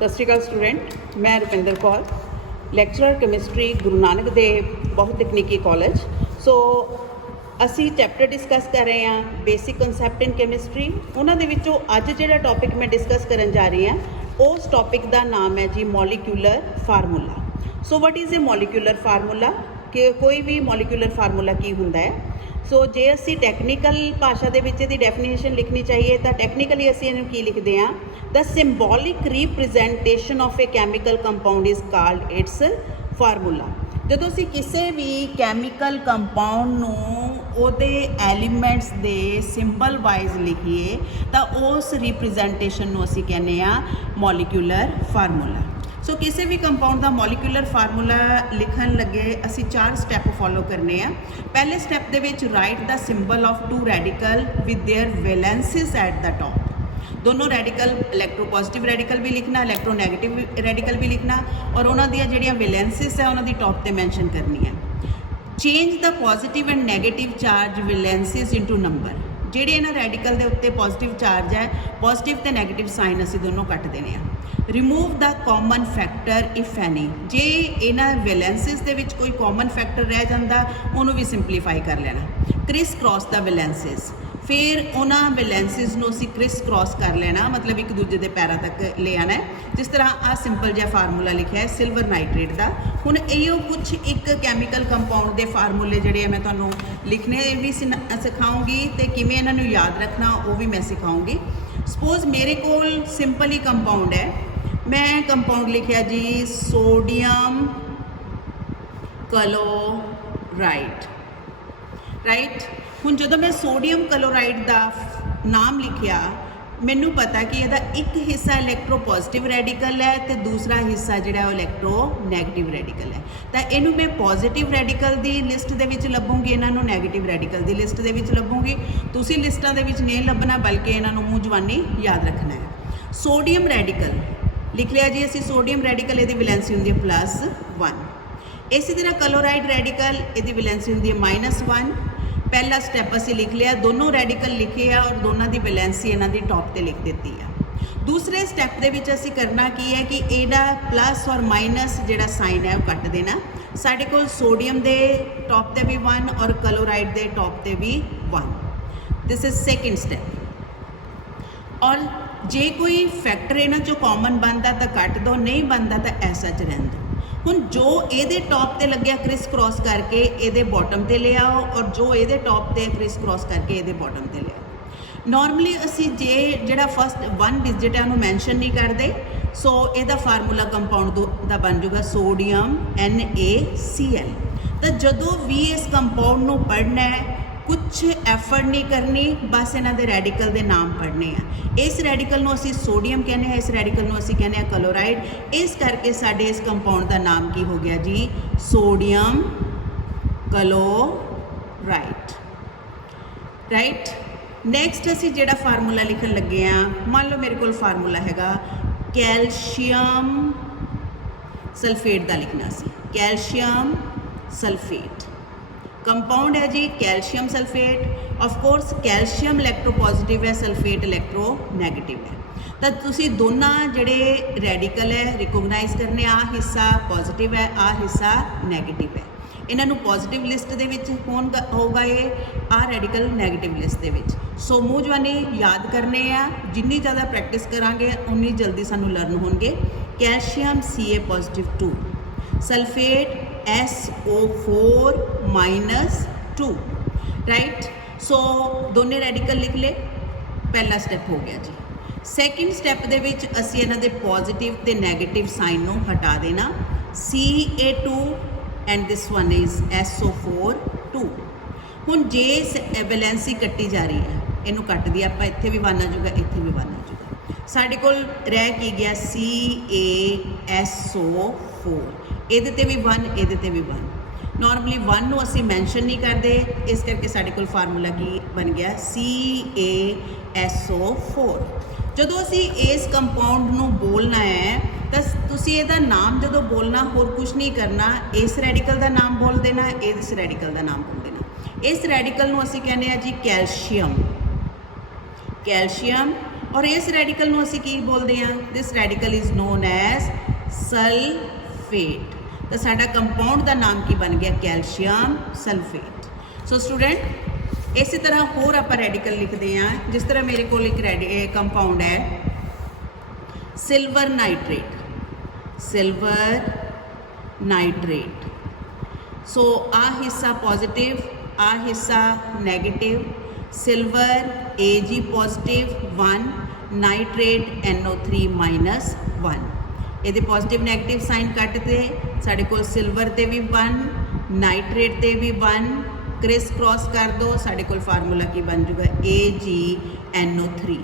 सत श्री अकाल स्टूडेंट, मैं रुपिंदर कौर, लैक्चरर कैमिस्ट्री गुरु नानक देव बहु तकनीकी कॉलेज। सो असी चैप्टर डिस्कस कर रहे हैं बेसिक कंसैप्ट इन कैमिस्ट्री। उन्होंने विचों अज जो टॉपिक मैं डिस्कस करन जा रही हाँ उस टॉपिक का नाम है जी molecular formula. So what is a molecular formula कि कोई भी मॉलिक्यूलर फार्मूला की हुंदा है। सो जे असी टैक्नीकल भाषा दे विच इहदी डेफिनेशन लिखनी चाहिए तो टैक्नीकली असी इहनूं की लिखते हैं, the symbolic representation of A chemical compound is called its formula. जदों असी किसी भी कैमिकल कंपाउंड नूं उहदे एलीमेंट्स दे सिंबल वाइज लिखीए तो उस रिप्रजेंटेशन नूं असी कहने आ मॉलिक्यूलर फार्मूला। सो किसी भी कंपाउंड का मॉलिक्यूलर फार्मूला लिखन लगे असी 4 स्टैप फॉलो करने हैं। पहले स्टैप दे विच write the symbol of 2 radical with their valencies at the top. दोनों रेडिकल इलैक्ट्रो पॉजिटिव रेडिकल भी लिखना, इलैक्ट्रो नैगेटिव रेडिकल भी लिखना और उन्होंने जिहड़ियां वैलेंसिस है उन्होंने टॉप ते मैंशन करनी है। Change the positive and negative charge valencies into number. ਜਿਹੜੇ ਇਹਨਾਂ ਰੈਡੀਕਲ ਦੇ ਉੱਤੇ ਪੋਜ਼ਿਟਿਵ ਚਾਰਜ ਹੈ, ਪੋਜ਼ਿਟਿਵ ਤੇ ਨੈਗੇਟਿਵ ਸਾਈਨ ਅਸੀਂ ਦੋਨੋਂ ਕੱਟ ਦੇਣੇ ਆ। ਰਿਮੂਵ ਦਾ ਕਾਮਨ ਫੈਕਟਰ ਇਫ ਐਨੀ। ਜੇ ਇਹਨਾਂ ਵੈਲੈਂਸਿਸ ਦੇ ਵਿੱਚ ਕੋਈ ਕਾਮਨ ਫੈਕਟਰ ਰਹਿ ਜਾਂਦਾ ਉਹਨੂੰ ਵੀ ਸਿੰਪਲੀਫਾਈ ਕਰ ਲੈਣਾ। ਕ੍ਰਿਸ ਕ੍ਰੋਸ ਦਾ ਵੈਲੈਂਸਿਸ, फिर उन्होंने वैलेंसिस नूं असीं क्रिस क्रॉस कर लेना, मतलब एक दूजे के पैरों तक ले आना है। जिस तरह आ सिंपल जिहा फार्मूला लिखा है सिल्वर नाइट्रेट का। हुण इहो कुछ एक कैमिकल कंपाउंड के फार्मूले जिहड़े मैं तुहानूं लिखने भी सिखाऊंगी तो किवें इन्हां नूं याद रखना वो भी मैं सिखाऊंगी। सपोज मेरे कोल सिंपल ही कंपाउंड है, मैं कंपाउंड लिखिया जी सोडियम क्लोराइड, राइट। हुण जदों मैं सोडियम क्लोराइड का नाम लिखिया मैनू पता कि यदा एक हिस्सा इलैक्ट्रो पॉजिटिव रेडिकल है तो दूसरा हिस्सा जिहड़ा इलैक्ट्रो नैगेटिव रेडिकल है। तो इनू मैं पॉजिटिव रेडिकल की लिस्ट दे विच लभूंगी, इन्हों नैगेटिव रेडिकल की लिस्ट दे विच लभूंगी। तुसीं लिस्टां दे विच नहीं लभना बल्कि इन्हों मूँह जवानी याद रखना है। सोडियम रेडिकल लिख लिया जी असीं, सोडियम रेडिकल इहदी वैलेंसी हुंदी है +1। इसी तरह क्लोराइड रेडिकल इहदी वैलेंसी हुंदी है -1। पहला स्टैप असी लिख लिया, दोनों रेडिकल लिखे है और दोनों की वैलेंसी इन्हां दी टॉप ते लिख दी है। दूसरे स्टैप दे विच असी करना की है कि इहदा प्लस और माइनस जिहड़ा साइन है वो कट देना। साडे कोल सोडियम दे टॉप ते भी 1 और क्लोराइड दे टॉप ते भी 1। This is second step. और जे कोई फैक्टर इन्हां चों कॉमन बनता तो कट दो, नहीं बनता तो ऐसा च रहन दो। हुण जो ये टॉप ते लग्या क्रिस क्रॉस करके ये बॉटम ते ले आओ और जो ये टॉप ते क्रिस क्रॉस करके ये बॉटम ते ले आओ। नॉर्मली असी जे जिहड़ा फस्ट 1 डिजिट है उन्होंने मैंशन नहीं करते। सो यदा फार्मूला कंपाउंड का बन जूगा सोडियम NaCl। तो जदों भी इस कंपाउंड नूं पढ़ना है कुछ एफर्ट नहीं करनी, बस इन्हां दे रेडिकल दे नाम पढ़ने हैं। इस रेडिकल नूं असीं सोडियम कहने हैं, इस रेडिकल नूं असीं कहने हैं क्लोराइड। इस करके साडे इस कंपाउंड का नाम की हो गया जी सोडियम क्लोराइड, राइट। नैक्सट असीं जिहड़ा फार्मूला लिखन लगे हैं, मान लो मेरे कोल फार्मूला हैगा कैल्शियम सल्फेट का लिखना सी। कैल्शियम सल्फेट कंपाउंड है जी calcium sulphate. Of course calcium electropositive है, सल्फेट इलैक्ट्रो नैगेटिव है। तो तुसी दोनों जिहड़े रेडिकल है रिकोगनाइज करने, आ हिस्सा पॉजिटिव है, आ हिस्सा नैगेटिव है। इन्हों पॉजिटिव लिस्ट दे विच होगा ये, आ रेडिकल नैगेटिव लिस्ट दे विच। सो मूँह जवानी याद करने आ, जिन्नी ज़्यादा प्रैक्टिस करांगे उन्नी जल्दी सानू लर्न होंगे। Calcium Ca+2, sulphate SO4 -2, right. सो दोनों रेडिकल लिख ले, पहला स्टैप हो गया जी। सैकेंड स्टैप दे विच असीं इन्हां दे पॉजिटिव ते नैगेटिव साइन नूं हटा देना। Ca2 and this one is SO4 2। हुण जे वैलेंसी कट्टी जा रही है, इनू कट दिया आपां, इत्थे भी 1 आ जाऊगा, इत्थे भी 1 आ जाऊगा। साडे कोल रह की गया CaSO4, ਇਹਦੇ ਤੇ भी 1, ਇਹਦੇ ਤੇ भी 1। नॉर्मली 1 ਨੂੰ ਅਸੀਂ मैंशन नहीं करते, इस करके साडे कोल फार्मूला की बन गया CaSO4। जदों असी इस कंपाउंड नूं बोलना है तो तुसी इहदा नाम जदों बोलना होर कुछ नहीं करना, इस रेडिकल का नाम बोल देना, इस रेडिकल का नाम बोल देना। इस रेडिकल नूं असी कहने जी कैल्शियम। कैल्शियम और इस रैडिकल नूं असीं की बोलदे हां, this radical is known as sulphate. तो साडा कंपाउंड का नाम की बन गया कैल्शियम सल्फेट। सो स्टूडेंट इस तरह होर आपां रैडिकल लिखते हैं, जिस तरह मेरे को एक कंपाउंड है सिल्वर नाइट्रेट, सिल्वर नाइट्रेट। सो आ हिस्सा पॉजिटिव, आ हिस्सा negative, silver Ag positive 1, nitrate NO3 -1। ये पॉजिटिव नेगेटिव साइन कटते साढ़े को सिल्वर ते भी 1, नाइट्रेट ते भी 1, क्रिस क्रॉस कर दो, साढ़े को फार्मूला की बन जूगा AgNO3।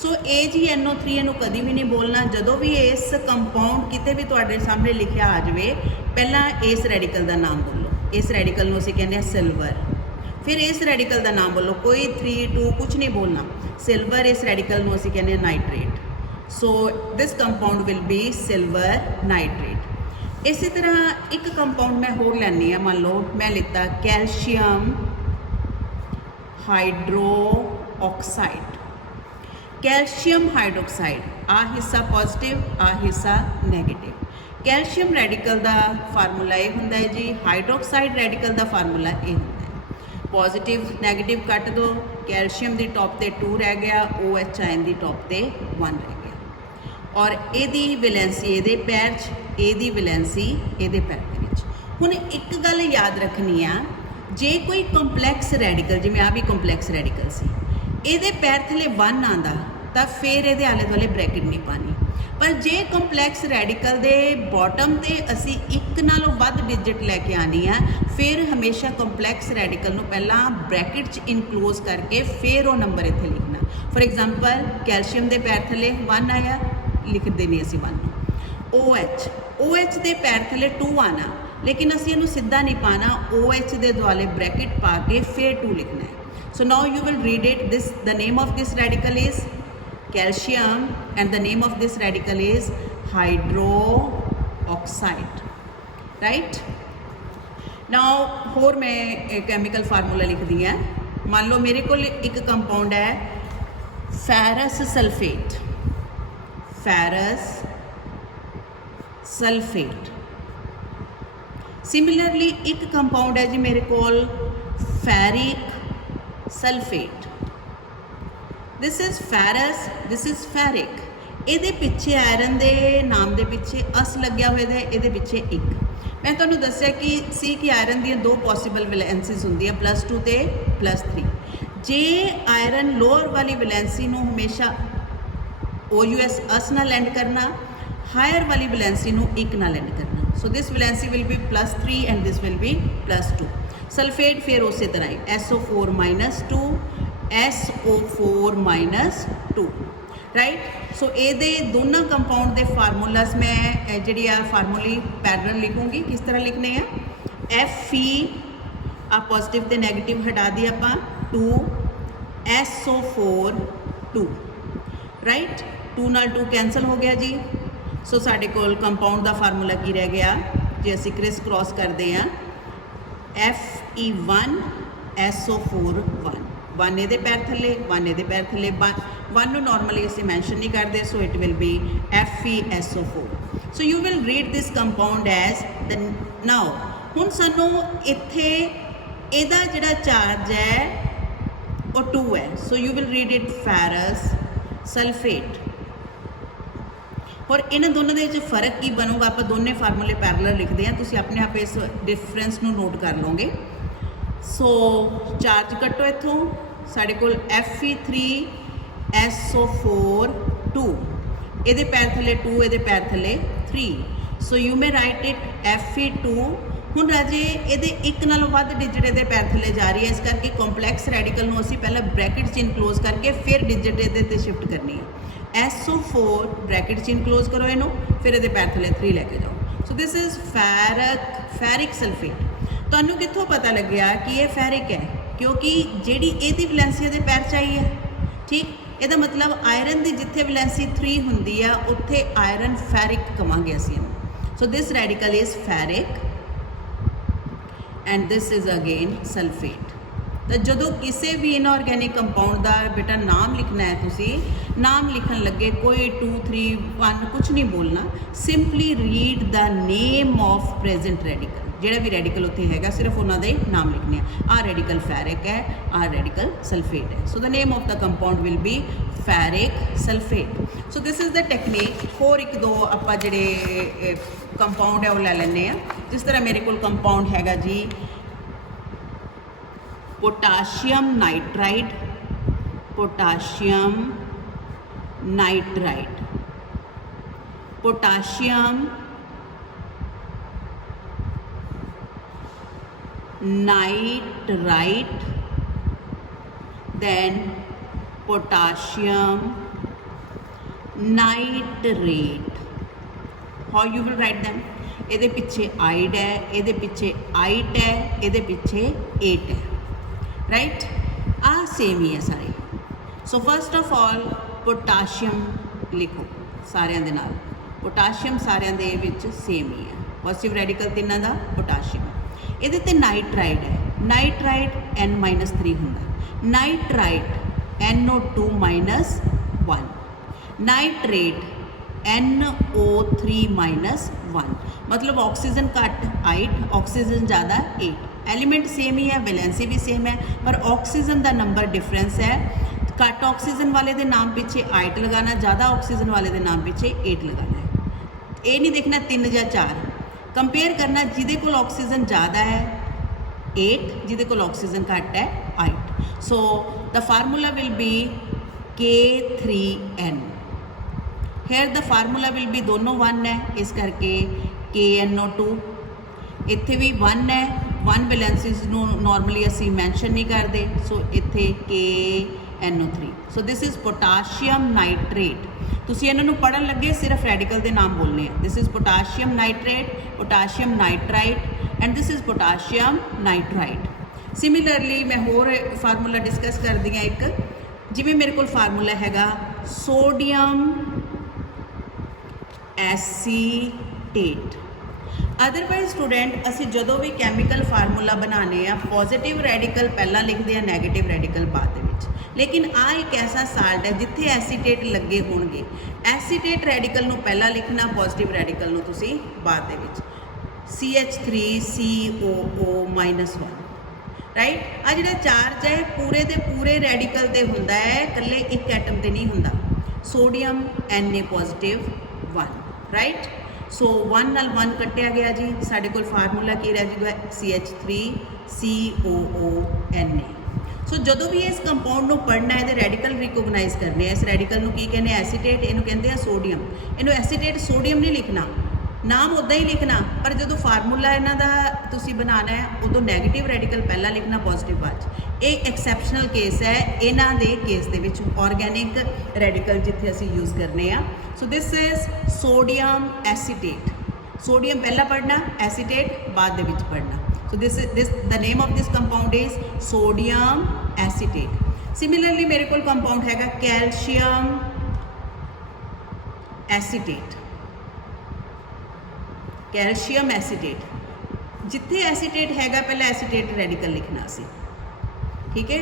सो AgNO3 इनू कभी भी नहीं बोलना, जदों भी इस कंपाउंड किते भी तुहाडे सामने लिखिया आ जाए, पहला इस रैडिकल का नाम बोलो। इस रैडिकल नूं असीं कहंदे आ सिल्वर, फिर इस रैडिकल का नाम बोलो, कोई 3 2 कुछ नहीं बोलना। सिल्वर इस रैडिकल नूं असीं कहंदे आ nitrate. So this compound will be silver nitrate. इसी तरह एक कंपाउंड मैं होर लैनी है, मान लो मैं लिता calcium hydroxide. Calcium hydroxide, आ हिस्सा पॉजिटिव, आ हिस्सा नेगेटिव। कैल्शियम रैडिकल का फार्मूला ये होंदा है जी, हाइड्रोक्साइड रैडिकल का फार्मूला ये होंदा है। पॉजिटिव नेगेटिव कट दो, कैल्शियम की टॉप ते 2 रह गया, OH आयन की टॉप ते 1 रह गया, और यदी वैलेंसी ये पैर च, यदी वैलेंसी ये पैर के विच। हुण एक गल याद रखनी आ, जे कोई कंपलैक्स रैडिकल, जिवें आ भी कंपलैक्स रैडिकल सी, ये पैर थले 1 आंदा तो फिर ये आले दुआले ब्रैकेट नहीं पानी। पर जे कंपलैक्स रैडिकल दे बॉटम ते असी एक नालों वध डिजिट लैके आनी है, फिर हमेशा कंपलैक्स रैडिकल नूं पहला ब्रैकेट च इनक्लोज करके फिर वो नंबर इत्थे लिखना। फॉर एग्जाम्पल कैल्शियम के पैर थले 1 आया, लिख देनी असी 1। OH के पैर थले 2 आना, लेकिन असी इनू सीधा नहीं पाना, OH के दुआले ब्रैकेट पा के फिर 2 लिखना है। So now you will read it. The name of this radical is calcium, and the name of this radical is hydroxide. Right? Now होर मैं केमिकल फार्मूला लिख दी है। मान लो मेरे को एक कंपाउंड है ferrous sulphate, ferrous sulphate. Similarly एक कंपाउंड है जी मेरे को ferric sulphate. This is ferrous, this is ferric. ये पिछे आयरन के नाम के पिछे अस लग्या हुआ है, ये पिछे एक। मैं तुहानू दस्सिया कि आयरन दी 2 पॉसीबल वैलेंसीज होंदी है, +2 ते +3। जे आयरन लोअर वाली वैलेंसी नू हमेशा OUS अस नाल एंड करना, हायर वाली वैलेंसी नू 1 नाल एंड करना। So this valency will be +3 and this will be +2। Sulphate फिर उस तरह ही SO4 -2, SO4 -2। राइट। सो ये दोनों कंपाउंड के फार्मूलाज मैं जी फार्मूली पैरल लिखूँगी। किस तरह लिखने हैं, Fe आ पॉजिटिव तो नैगेटिव हटा दी आप 2, SO4 2। राइट, 2 नाल 2 कैंसल हो गया जी। सो साढ़े कोल कंपाउंड का फार्मूला की रह गया जे असी क्रिस क्रॉस करते हैं, Fe1 SO4 1 ये पैर थले, 1 ये पैर थले, 1 नॉर्मली असी मैंशन नहीं करते। So it will be FeSO4। So you will read this compound as the now. हुण सानू इत्थे इहदा जिहड़ा चार्ज है वो 2 है। सो you will read it ferrous sulphate. और इन्होंने दोनों के फर्क की बनूगा, आप दोनों फार्मूले पैरलल लिखते हैं, तुम अपने आप इस डिफरेंस को नोट कर लोगे। सो चार्ज कट्टो इतों, साढ़े को Fe3SO4 2, ये पैर थले 2, ये पैर थले 3। So you may right it Fe2। हुण राजे ये एक नालों वध डिजिट ये पैर थले जा रही है, इस करके कॉम्पलैक्स रैडिकल नूं असीं पहले ब्रैकेट च इनक्लोज करके फिर डिजिट ये शिफ्ट करनी है। SO4 ब्रैकेट च इनक्लोज करो इनू, फिर ये पैर थले 3 लैके जाओ। So this is ferric sulphate. तुहानू कित्थों पता लग्या कि ये फेरिक है, क्योंकि जिहड़ी इहदी वैलेंसी इहदे पैर चाहिए। ठीक, ਇਹਦਾ मतलब आयरन की जिथे वैलेंसी 3 होंदी है उत्थे आयरन फेरिक कवांगे असीं। So this radical is ferric and this is again sulphate. तो जदों किसी भी इनऑर्गेनिक कंपाउंड का बेटा नाम लिखना है, तुसी नाम लिखन लगे कोई 2 3 1 कुछ नहीं बोलना, simply read the name of present radical. ਜਿਹੜਾ भी रेडिकल उत्थे हैगा सिर्फ उन्होंने नाम लिखने आ रेडिकल फेरिक है, आ रेडिकल सल्फेट है। So the name of the compound will B ferric sulphate. So this is the technique. होर एक दो आपां जिहड़े कंपाउंड है वो ले लैंदे आ। जिस तरह मेरे को कंपाउंड हैगा जी potassium nitride, potassium nitride, potassium nitrite, then potassium nitrate. How you will write them? ਇਹਦੇ ਪਿੱਛੇ आइड है, ਇਹਦੇ ਪਿੱਛੇ आइट है, ਇਹਦੇ ਪਿੱਛੇ एट है, राइट। आ सेम ही है सारे। So first of all potassium लिखो सारिਆਂ ਦੇ ਨਾਲ। पोटाशियम सारिਆਂ ਦੇ ਵਿੱਚ सेम ही है, पॉजिटिव रेडिकल ਤਿੰਨਾਂ ਦਾ पोटाशियम। ਇਹਦੇ ਤੇ ਨਾਈਟਰਾਈਡ ਹੈ, ਨਾਈਟਰਾਈਡ N-3 ਹੁੰਦਾ, ਨਾਈਟਰਾਈਟ NO2 -1, ਨਾਈਟਰੇਟ NO3 -1, मतलब ऑक्सीजन घट 8, ऑक्सीजन ज़्यादा 8। एलीमेंट सेम ही है, वैलेंसी भी सेम है, पर ऑक्सीजन का नंबर डिफरेंस है। घट ऑक्सीजन वाले के नाम पीछे 8 लगाना, ज़्यादा ऑक्सीजन वाले के नाम पीछे 8 लगाना है। ये नहीं देखना 3 या 4, कंपेयर करना जिदे कोल ऑक्सीजन ज़्यादा है 8, जिदे कोल ऑक्सीजन घट है 8। So the formula will be K3N। Here the formula will be दोनों 1 है, इस करके KNO2। इत्थे भी 1 है, 1 वैलेंसीज नॉर्मली असी मैंशन नहीं करते, सो इत्थे KNO3। So this is potassium nitrate. तुसी इन्हां नूं पढ़न लगे सिर्फ रेडिकल के नाम बोलने हैं। This is potassium nitrate, potassium nitrite and this is potassium nitrite. Similarly मैं होर फार्मूला डिस्कस कर दी एक, जिवें मेरे को फार्मूला हैगा सोडियम एसीटेट। अदरवाइज स्टूडेंट असी जदों भी कैमिकल फार्मूला बनाने आ, पॉजिटिव रेडिकल पहला लिखते हैं, नैगेटिव रेडिकल बाद विच। लेकिन आ एक ऐसा साल्ट है जिथे एसीटेट लगे होणगे, एसीटेट रेडिकल नूं पहला लिखना, पॉजिटिव रेडिकल नूं तुसीं बाद दे विच। CH3COO -1, right. आ जिहड़ा चार्ज है पूरे दे पूरे रेडिकल ते हुंदा है, कल्ले एक एटम ते नहीं हुंदा। Sodium Na positive 1, right. So 1 नाल 1 कट्टिया गया जी, साडे कोल फार्मूला की रह जूगा CH3COO Na। सो जदों भी इस कंपाउंड को पढ़ना है, रेडिकल रिकोगनाइज करने, इस रेडिकल की कहने एसीटेट, इनू कहते हैं सोडियम। इनू एसीटेट सोडियम नहीं लिखना, नाम उदा ही लिखना, पर जो फार्मूला इन्हों का तुसी बनाना है उदों नैगेटिव रेडिकल पहला लिखना, पॉजिटिव बाद। ये एक्सैप्शनल केस है इन्हों के केस दे विच, ऑर्गैनिक रेडिकल जिथे असी यूज़ करने। So this is sodium acetate. Sodium पहला पढ़ना, एसीटेट बाद दे विच पढ़ना। So this the name of this compound is sodium acetate. Similarly मेरे को कंपाउंड हैगा कैल्शियम एसीटेट। कैल्शियम एसीटेट जिथे एसीटेट हैगा पहले एसीटेट रेडिकल लिखना सी, ठीक है।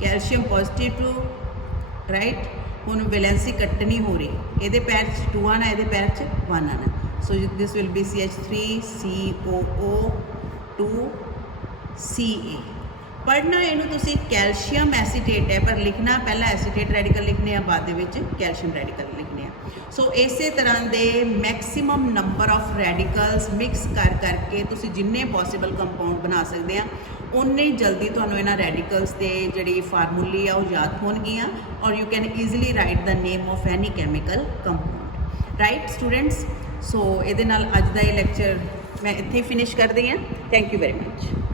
Calcium positive 2, right. हुण वैलेंसी कट्टनी हो रही, ये पैर 2 आना, ये पैर 1 आना। So this will be CH3COO 2Ca। पढ़ना इनू तुसी कैल्शियम एसीटेट है, पर लिखना पहला एसीटेट रेडिकल लिखने हैं, बाद कैल्शियम रेडिकल लिखने हैं। सो इस तरह के maximum number of radicals mix कर करके तुसी जिन्ने पॉसिबल कंपाउंड बना सकते हैं, उन्ने जल्दी तो इन्हां रेडिकल्स के जी फार्मूले आ याद होणगियां, और you can easily write the name of any chemical compound, right students. So ये अज का ये लैक्चर मैं इत्थे फिनिश कर दी हाँ। Thank you very much.